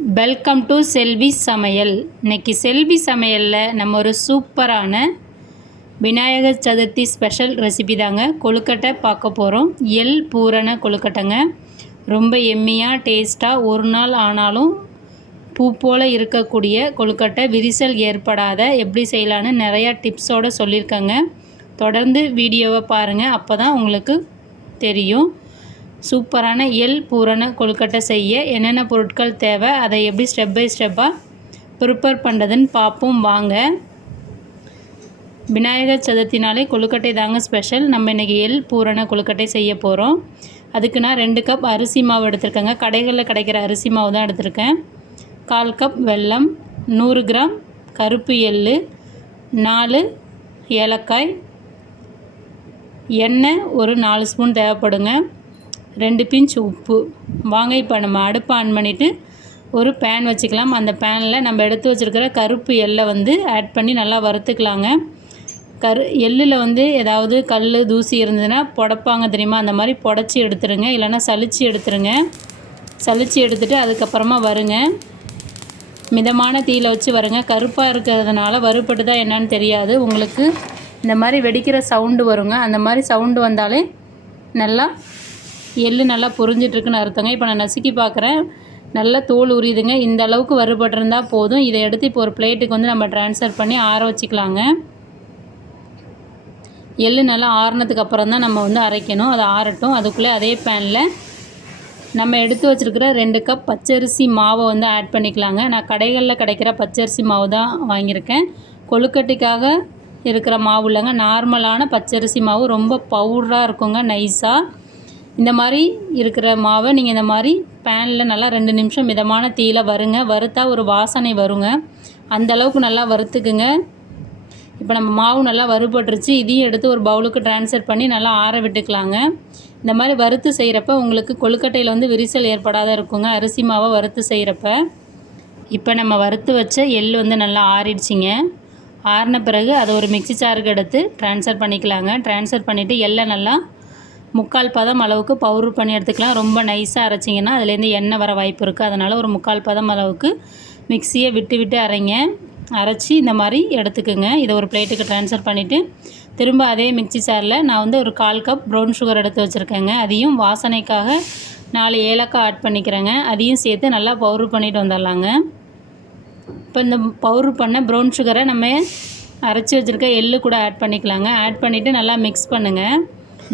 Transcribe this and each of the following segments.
Welcome to செல்வி சமையல் இன்னைக்கு செல்வி சமையலில் நம்ம ஒரு சூப்பரான விநாயகர் சதுர்த்தி ஸ்பெஷல் ரெசிபி தாங்க. கொழுக்கட்டை பார்க்க போகிறோம் எள் பூரண கொழுக்கட்டைங்க. ரொம்ப எம்மியாக டேஸ்ட்டாக ஒரு நாள் ஆனாலும் பூ போல் இருக்கக்கூடிய கொழுக்கட்டை விரிசல் ஏற்படாத எப்படி செய்யலான்னு நிறையா டிப்ஸோடு சொல்லியிருக்கேங்க. தொடர்ந்து வீடியோவை பாருங்கள் அப்போ தான் உங்களுக்கு தெரியும். சூப்பரான எள் பூரண கொழுக்கட்டை செய்ய என்னென்ன பொருட்கள் தேவை அதை எப்படி ஸ்டெப் பை ஸ்டெப்பாக ப்ரிப்பேர் பண்ணுறதுன்னு பார்ப்போம் வாங்க. விநாயகர் சதுர்த்தினாலே கொழுக்கட்டை தாங்க ஸ்பெஷல் நம்ம இன்றைக்கி எள் பூரண கொழுக்கட்டை செய்ய போகிறோம் அதுக்கு நான் ரெண்டு கப் அரிசி மாவு எடுத்திருக்கேங்க. கடைகளில் கிடைக்கிற அரிசி மாவு தான் எடுத்திருக்கேன். கால் கப் வெல்லம் நூறு கிராம் கருப்பு எள் நாலு ஏலக்காய் எண்ணெய் ஒரு நாலு ஸ்பூன் தேவைப்படுங்க. ரெண்டு பிஞ்ச் உப்பு. வாங்க இப்போ நம்ம அடுப்பு ஆன் பண்ணிவிட்டு ஒரு பேன் வச்சுக்கலாம். அந்த பேனில் நம்ம எடுத்து வச்சுருக்கிற கருப்பு எள்ளை வந்து ஆட் பண்ணி நல்லா வறுத்துக்கலாங்க. கரு எள்ளில் வந்து ஏதாவது கல் தூசி இருந்ததுன்னா புடப்பாங்க தெரியுமா? அந்த மாதிரி புடச்சி எடுத்துருங்க. இல்லைன்னா சளிச்சு எடுத்துருங்க. சளிச்சு எடுத்துட்டு அதுக்கப்புறமா வருங்க. மிதமான தீயில் வச்சு வருங்க. கருப்பாக இருக்கிறதுனால வறுபட்டு தான் என்னன்னு தெரியாது. உங்களுக்கு இந்த மாதிரி வெடிக்கிற சவுண்டு வருங்க. அந்த மாதிரி சவுண்டு வந்தாலே நல்லா எள்ளு நல்லா பொறிஞ்சிட்ருக்குன்னு அர்த்தங்க. இப்போ நான் நசுக்கி பார்க்குறேன் நல்லா தோல் உரியுதுங்க. இந்த அளவுக்கு வறுபட்டிருந்தால் போதும். இதை எடுத்து இப்போ ஒரு பிளேட்டுக்கு வந்து நம்ம ட்ரான்ஸ்ஃபர் பண்ணி ஆற வச்சுக்கலாங்க. எள்ளு நல்லா ஆறுனதுக்கு அப்புறம் தான் நம்ம வந்து அரைக்கணும். அதை ஆறட்டும். அதுக்குள்ளே அதே பேனில் நம்ம எடுத்து வச்சுருக்கிற ரெண்டு கப் பச்சரிசி மாவை வந்து ஆட் பண்ணிக்கலாங்க. நான் கடைகளில் கிடைக்கிற பச்சரிசி மாவு தான் வாங்கியிருக்கேன். கொழுக்கட்டைக்காக இருக்கிற மாவு இல்லைங்க. நார்மலான பச்சரிசி மாவு. ரொம்ப பவுடராக இருக்குங்க. நைஸாக இந்த மாதிரி இருக்கிற மாவை நீங்கள் இந்த மாதிரி பேனில் நல்லா ரெண்டு நிமிஷம் மிதமான தீயில் வருங்க. வறுத்தா ஒரு வாசனை வருங்க. அந்த அளவுக்கு நல்லா வறுத்துக்குங்க. இப்போ நம்ம மாவு நல்லா வறுபட்டுருச்சு. இதையும் எடுத்து ஒரு பவுலுக்கு ட்ரான்ஸ்ஃபர் பண்ணி நல்லா ஆற விட்டுக்கலாங்க. இந்த மாதிரி வறுத்து செய்கிறப்ப உங்களுக்கு கொழுக்கட்டையில் வந்து விரிசல் ஏற்படாத இருக்குங்க. அரிசி மாவை வறுத்து செய்கிறப்ப இப்போ நம்ம வறுத்து வச்ச எள் வந்து நல்லா ஆறிடுச்சிங்க. ஆறின பிறகு அதை ஒரு மிக்சி சாருக்கு எடுத்து ட்ரான்ஸ்ஃபர் பண்ணிக்கலாங்க. ட்ரான்ஸ்ஃபர் பண்ணிவிட்டு எள்ளை நல்லா முக்கால் பதம் அளவுக்கு பவுட்ரு பண்ணி எடுத்துக்கலாம். ரொம்ப நைஸாக அரைச்சிங்கன்னா அதுலேருந்து எண்ணெய் வர வாய்ப்பு இருக்குது அதனால் ஒரு முக்கால் பதம் அளவுக்கு மிக்சியை விட்டு விட்டு அரைங்க. அரைச்சி இந்த மாதிரி எடுத்துக்கோங்க. இதை ஒரு பிளேட்டுக்கு ட்ரான்ஸ்ஃபர் பண்ணிவிட்டு திரும்ப அதே மிக்சி சாரில் நான் வந்து ஒரு கால் கப் ப்ரௌன் சுகர் எடுத்து வச்சுருக்கேங்க. அதையும் வாசனைக்காக நாலு ஏலக்காய் ஆட் பண்ணிக்கிறேங்க. அதையும் சேர்த்து நல்லா பவுட்ரு பண்ணிட்டு வந்துடலாங்க. இப்போ இந்த பவுட்ரு பண்ண ப்ரௌன் சுகரை நம்ம அரைச்சி வச்சுருக்க எள்ளு கூட ஆட் பண்ணிக்கலாங்க. ஆட் பண்ணிவிட்டு நல்லா மிக்ஸ் பண்ணுங்கள்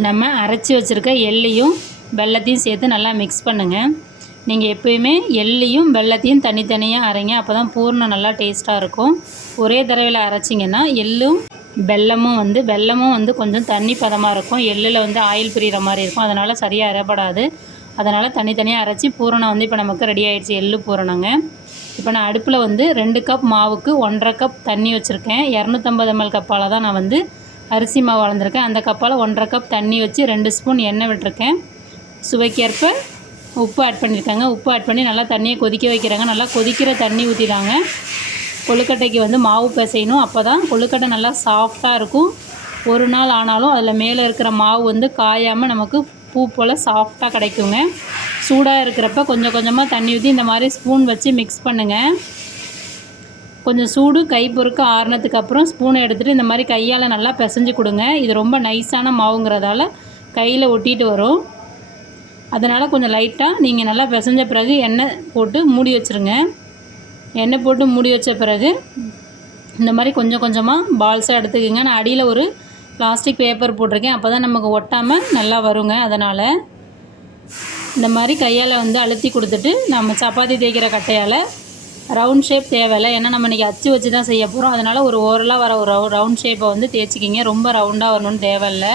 நம்ம அரைச்சி வச்சுருக்க எள்ளையும் வெள்ளத்தையும் சேர்த்து நல்லா மிக்ஸ் பண்ணுங்கள் நீங்கள் எப்போயுமே எள்ளையும் வெள்ளத்தையும் தனித்தனியாக அரைங்க. அப்போ தான் பூர்ணம் நல்லா டேஸ்ட்டாக இருக்கும். ஒரே தடவையில் அரைச்சிங்கன்னா எள்ளும் வெல்லமும் வந்து வெல்லமும் வந்து கொஞ்சம் தண்ணி பதமாக இருக்கும். எள்ளில் வந்து ஆயில் பிரிகிற மாதிரி இருக்கும். அதனால் சரியாக அரைப்படாது. அதனால் தனித்தனியாக அரைச்சி பூரணம் வந்து இப்போ நமக்கு ரெடி ஆகிடுச்சு எள்ளு பூரணங்க. இப்போ நான் அடுப்பில் வந்து ரெண்டு கப் மாவுக்கு ஒன்றரை கப் தண்ணி வச்சுருக்கேன். இரநூத்தம்பது எம்எல் கப்பால் தான் நான் வந்து அரிசி மாவு வளர்ந்துருக்கேன் அந்த கப்பால் ஒன்றரை கப் தண்ணி வச்சு ரெண்டு ஸ்பூன் எண்ணெய் விட்டுருக்கேன். சுவைக்கேற்ப உப்பு ஆட் பண்ணியிருக்காங்க. உப்பு ஆட் பண்ணி நல்லா தண்ணியை கொதிக்க வைக்கிறாங்க. நல்லா கொதிக்கிற தண்ணி ஊற்றிடாங்க கொழுக்கட்டைக்கு வந்து மாவு பிசையணும். அப்போ தான் கொழுக்கட்டை நல்லா சாஃப்டாக இருக்கும். ஒரு நாள் ஆனாலும் அதில் மேலே இருக்கிற மாவு வந்து காயாமல் நமக்கு பூ போல் சாஃப்டாக கிடைக்குங்க. சூடாக இருக்கிறப்ப கொஞ்சம் கொஞ்சமாக தண்ணி ஊற்றி இந்த மாதிரி ஸ்பூன் வச்சு மிக்ஸ் பண்ணுங்கள் கொஞ்சம் சூடு கை பொறுக்க ஆறுனதுக்கு அப்புறம் ஸ்பூனை எடுத்துகிட்டு இந்த மாதிரி கையால் நல்லா பிசைஞ்சு கொடுங்க. இது ரொம்ப நைஸான மாவுங்கிறதால கையில் ஒட்டிட்டு வரும். அதனால் கொஞ்சம் லைட்டாக நீங்கள் நல்லா பிசைஞ்ச பிறகு எண்ணெய் போட்டு மூடி வச்சுருங்க. எண்ணெய் போட்டு மூடி வச்ச பிறகு இந்த மாதிரி கொஞ்சம் கொஞ்சமாக பால்ஸாக எடுத்துக்கோங்க. நான் அடியில் ஒரு பிளாஸ்டிக் பேப்பர் போட்டிருக்கேன். அப்போ தான் நமக்கு ஒட்டாமல் நல்லா வருங்க. அதனால் இந்த மாதிரி கையால் வந்து அழுத்தி கொடுத்துட்டு நம்ம சப்பாத்தி தேய்க்கிற கட்டையால் ரவுண்ட் ஷேப் தேவையில்லை. ஏன்னா நம்ம இன்றைக்கி அச்சு வச்சு தான் செய்ய போகிறோம் அதனால் ஒரு ஓரலாக வர ஒரு ரவுண்ட் ஷேப்பை வந்து தேய்ச்சிக்கிங்க. ரொம்ப ரவுண்டாக வரணும்னு தேவையில்லை.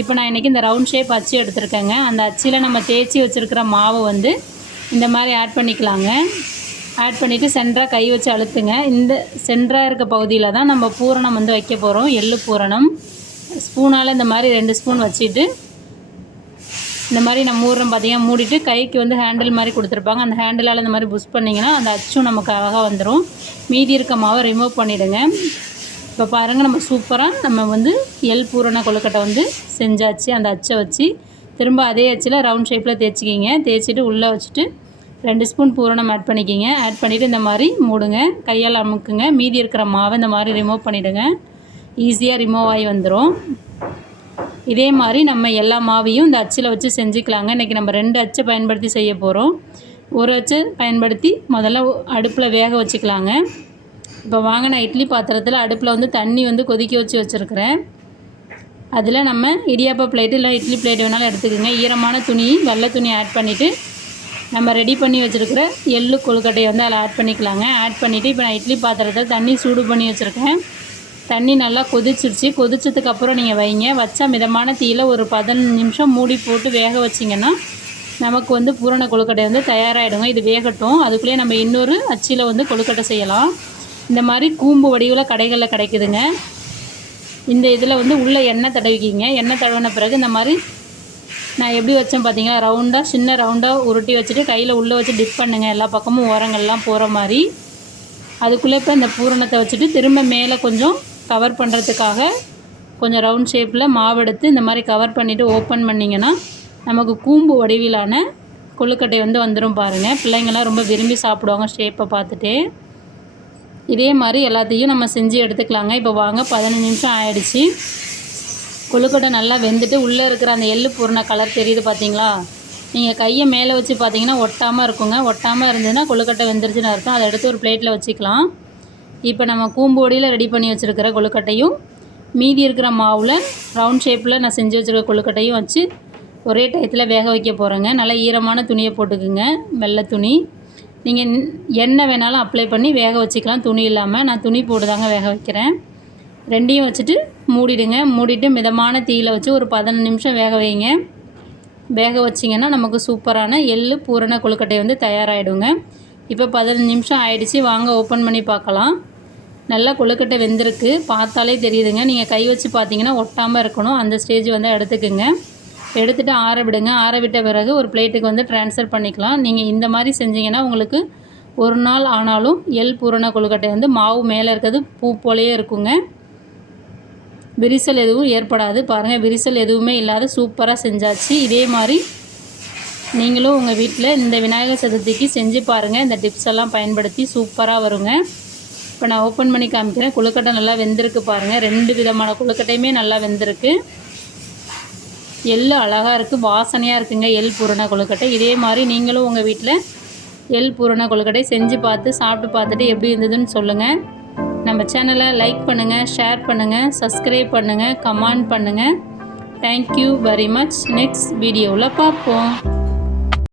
இப்போ நான் இன்றைக்கி இந்த ரவுண்ட் ஷேப் அச்சு எடுத்துருக்கேங்க. அந்த அச்சில் நம்ம தேய்ச்சி வச்சுருக்கிற மாவு வந்து இந்த மாதிரி ஆட் பண்ணிக்கலாங்க. ஆட் பண்ணிவிட்டு சென்டராக கை வச்சு அழுத்துங்க. இந்த சென்டராக இருக்க பகுதியில் தான் நம்ம பூரணம் வந்து வைக்க போகிறோம் எள்ளு பூரணம். ஸ்பூனால் இந்த மாதிரி ரெண்டு ஸ்பூன் வச்சுட்டு இந்த மாதிரி நம்ம மூடுறோம் பார்த்தீங்கன்னா மூடிட்டு கைக்கு வந்து ஹேண்டில் மாதிரி கொடுத்துருப்பாங்க. அந்த ஹேண்டிலால் இந்த மாதிரி புஷ் பண்ணிங்கன்னா அந்த அச்சும் நமக்கு அழகாக வந்துடும் மீதி இருக்க மாவை ரிமூவ் பண்ணிவிடுங்க இப்போ பாருங்கள் நம்ம சூப்பராக நம்ம வந்து எல் பூரண கொழுக்கட்டை வந்து செஞ்சாச்சு. அந்த அச்சை வச்சு திரும்ப அதே அச்சில் ரவுண்ட் ஷேப்பில் தேய்ச்சிக்கிங்க. தேய்ச்சிட்டு உள்ளே வச்சுட்டு ரெண்டு ஸ்பூன் பூரணம் ஆட் பண்ணிக்கிங்க. ஆட் பண்ணிவிட்டு இந்த மாதிரி மூடுங்க. கையால் அமுக்குங்க. மீதி இருக்கிற மாவை இந்த மாதிரி ரிமூவ் பண்ணிவிடுங்க ஈஸியாக ரிமூவ் ஆகி வந்துடும் இதே மாதிரி நம்ம எல்லா மாவையும் இந்த அச்சில் வச்சு செஞ்சுக்கலாங்க. இன்றைக்கி நம்ம ரெண்டு அச்சை பயன்படுத்தி செய்ய போகிறோம் ஒரு அச்சை பயன்படுத்தி முதல்ல அடுப்பில் வேக வச்சுக்கலாங்க. இப்போ வாங்கின இட்லி பாத்திரத்தில் அடுப்பில் வந்து தண்ணி வந்து கொதிக்க வச்சு வச்சுருக்கிறேன். அதில் நம்ம இடியாப்பா பிளேட்டு இல்லை இட்லி பிளேட் வேணாலும் எடுத்துக்கோங்க. ஈரமான துணி வெள்ளை துணி ஆட் பண்ணிவிட்டு நம்ம ரெடி பண்ணி வச்சுருக்கிற எள்ளு கொழுக்கட்டையை வந்து அதில் ஆட் பண்ணிக்கலாங்க. ஆட் பண்ணிவிட்டு இப்போ நான் இட்லி பாத்திரத்தில் தண்ணி சூடு பண்ணி வச்சுருக்கேன். தண்ணி நல்லா கொதிச்சிருச்சு. கொதிச்சதுக்கு அப்புறம் நீங்கள் வைங்க. வச்சா மிதமான தீயில் ஒரு பதினஞ்சு நிமிஷம் மூடி போட்டு வேக வச்சிங்கன்னா நமக்கு வந்து பூரண கொழுக்கட்டை வந்து தயாராகிடுங்க இது வேகட்டும். அதுக்குள்ளேயே நம்ம இன்னொரு அச்சியில் வந்து கொழுக்கட்டை செய்யலாம். இந்த மாதிரி கூம்பு வடிவில் கடைகளில் கிடைக்குதுங்க. இந்த இதில் வந்து உள்ளே எண்ணெய் தடவிக்கிங்க. எண்ணெய் தடவின பிறகு இந்த மாதிரி நான் எப்படி வச்சேன் பார்த்தீங்களா ரவுண்டாக சின்ன ரவுண்டாக உருட்டி வச்சுட்டு கையில் உள்ளே வச்சு டிப் பண்ணுங்கள் எல்லா பக்கமும் ஓரங்கள்லாம் போகிற மாதிரி. அதுக்குள்ளே இப்போ இந்த பூரணத்தை வச்சுட்டு திரும்ப மேலே கொஞ்சம் கவர் பண்ணுறதுக்காக கொஞ்சம் ரவுண்ட் ஷேப்பில் மாவெடுத்து இந்த மாதிரி கவர் பண்ணிவிட்டு ஓப்பன் பண்ணிங்கன்னா நமக்கு கூம்பு வடிவிலான கொழுக்கட்டை வந்து வந்துடும் பாருங்கள் பிள்ளைங்கள்லாம் ரொம்ப விரும்பி சாப்பிடுவாங்க ஷேப்பை பார்த்துட்டு. இதே மாதிரி எல்லாத்தையும் நம்ம செஞ்சு எடுத்துக்கலாங்க. இப்போ வாங்க பதினஞ்சு நிமிஷம் ஆயிடுச்சு. கொழுக்கட்டை நல்லா வெந்துட்டு உள்ளே இருக்கிற அந்த எள்ளு பூர்ண கலர் தெரியுது பார்த்தீங்களா? நீங்கள் கையை மேலே வச்சு பார்த்தீங்கன்னா ஒட்டாமல் இருக்குங்க. ஒட்டாமல் இருந்ததுன்னா கொழுக்கட்டை வெந்துருச்சுன்னு அர்த்தம். அதை எடுத்து ஒரு பிளேட்டில் வச்சுக்கலாம். இப்போ நம்ம கூம்போடியில் ரெடி பண்ணி வச்சுருக்கிற கொழுக்கட்டையும் மீதி இருக்கிற மாவில் ரவுண்ட் ஷேப்பில் நான் செஞ்சு வச்சுருக்க கொழுக்கட்டையும் வச்சு ஒரே டயத்தில் வேக வைக்க போகிறேங்க நல்லா ஈரமான துணியை போட்டுக்குங்க. வெள்ளை துணி. நீங்கள் எண்ணெய் வேணாலும் அப்ளை பண்ணி வேக வச்சுக்கலாம். துணி இல்லாமல் நான் துணி போட்டு தாங்க வேக வைக்கிறேன். ரெண்டையும் வச்சுட்டு மூடிடுங்க. மூடிட்டு மிதமான தீயில் வச்சு ஒரு பதினஞ்சு நிமிஷம் வேக வைங்க. வேக வச்சிங்கன்னா நமக்கு சூப்பரான எள்ளு பூரண கொழுக்கட்டை வந்து தயாராகிடுங்க இப்போ பதினஞ்சு நிமிஷம் ஆயிடுச்சு. வாங்க ஓப்பன் பண்ணி பார்க்கலாம். நல்லா கொழுக்கட்டை வெந்திருக்கு. பார்த்தாலே தெரியுதுங்க. நீங்கள் கை வச்சு பார்த்தீங்கன்னா ஒட்டாமல் இருக்கணும். அந்த ஸ்டேஜ் வந்து எடுத்துக்குங்க. எடுத்துகிட்டு ஆற விடுங்க. ஆற விட்ட பிறகு ஒரு பிளேட்டுக்கு வந்து ட்ரான்ஸ்ஃபர் பண்ணிக்கலாம். நீங்கள் இந்த மாதிரி செஞ்சீங்கன்னா உங்களுக்கு ஒரு நாள் ஆனாலும் எள் பூரண கொழுக்கட்டை வந்து மாவு மேலே இருக்கிறது பூ போலேயே இருக்குங்க. விரிசல் எதுவும் ஏற்படாது. பாருங்கள் விரிசல் எதுவுமே இல்லாத சூப்பராக செஞ்சாச்சு. இதே மாதிரி நீங்களும் உங்கள் வீட்டில் இந்த விநாயகர் சதுர்த்திக்கு செஞ்சு பாருங்கள் இந்த டிப்ஸ் எல்லாம் பயன்படுத்தி சூப்பராக வருங்க. இப்போ நான் ஓப்பன் பண்ணி காமிக்கிறேன். கொழுக்கட்டை நல்லா வெந்திருக்கு பாருங்கள் ரெண்டு விதமான கொழுக்கட்டையுமே நல்லா வெந்திருக்கு. எள் அழகாக இருக்குது வாசனையாக இருக்குங்க. எள் பூரண கொழுக்கட்டை. இதே மாதிரி நீங்களும் உங்கள் வீட்டில் எள் பூரண கொழுக்கட்டை செஞ்சு பார்த்து சாப்பிட்டு பார்த்துட்டு எப்படி இருந்ததுன்னு சொல்லுங்கள் நம்ம சேனலை லைக் பண்ணுங்கள் ஷேர் பண்ணுங்கள் சப்ஸ்கிரைப் பண்ணுங்கள் கமெண்ட் பண்ணுங்கள் தேங்க்யூ வெரி மச் நெக்ஸ்ட் வீடியோவில் பார்ப்போம்.